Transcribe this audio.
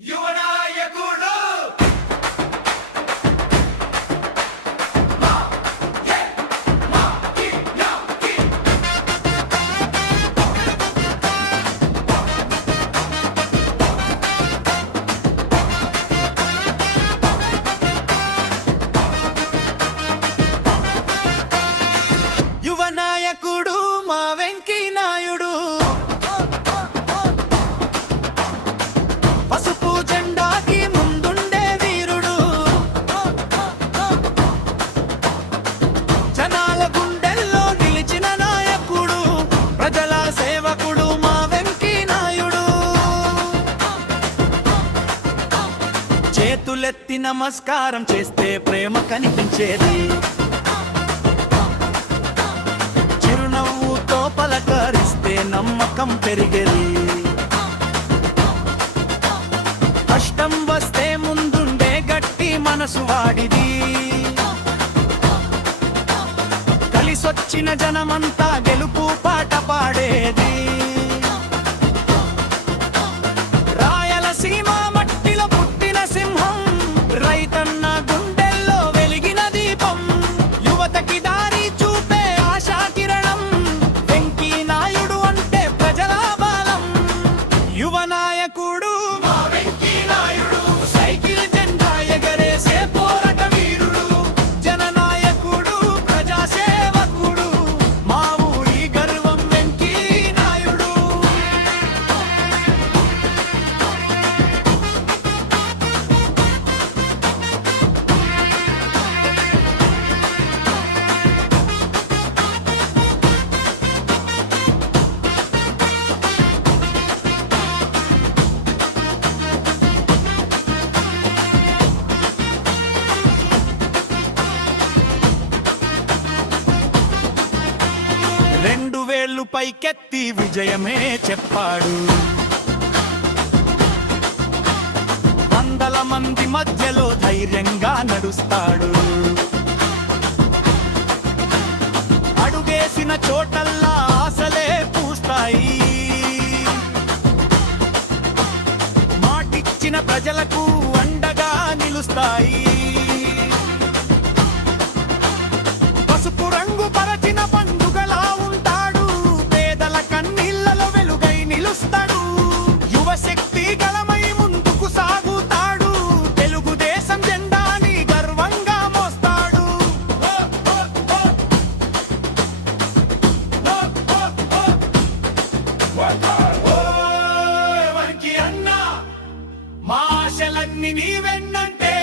యువనాయకుడు యువనాయకుడు మా వెంకీ నాయుడు పసుపు జెండాకి ముందుండే వీరుడు జనాల గుండెల్లో నిలిచిన నాయకుడు ప్రజల సేవకుడు మా వెంకీ నాయుడు చేతులెత్తి నమస్కారం చేస్తే ప్రేమ కనిపించేది చిరునవ్వుతో పలకరిస్తే నమ్మకం పెరిగేది కష్టం వస్తే ముందుండే గట్టి మనసు వాడిది కలిసొచ్చిన జనమంతా గెలుపు పాట పాడేది రాయలసీమ మట్టిలో పుట్టిన సింహం రైతన్న గుండెల్లో వెలిగిన దీపం యువతకి దారి చూపే ఆశా కిరణం వెంకీ నాయుడు అంటే ప్రజల బలం యువ నాయకుడు మా వెంకీ నాయుడు సైకిల్ జెండా ఎగరేసే పోరాట వీరుడు జననాయకుడు ప్రజా సేవకుడు మా ఊరి గర్వం వెంకీ నాయుడు రెండు వేళ్ళు పైకెత్తి విజయమే చెప్పాడు వందల మంది మధ్యలో ధైర్యంగా నడుస్తాడు అడుగేసిన చోటల్లా ఆశలే పూస్తాయి మాటిచ్చిన ప్రజలకు అండగా నిలుస్తాయి పసుపు రంగు పరచిన పండుగలా ఉంటాడు పేదల కన్నీళ్లలో వెలుగై నిలుస్తాడు యువశక్తి గలమై ముందుకు సాగుతాడు తెలుగుదేశం జెండాని గర్వంగా మోస్తాడు వెంకీ అన్న మా ఆశలన్నీ నీ వెన్నంటే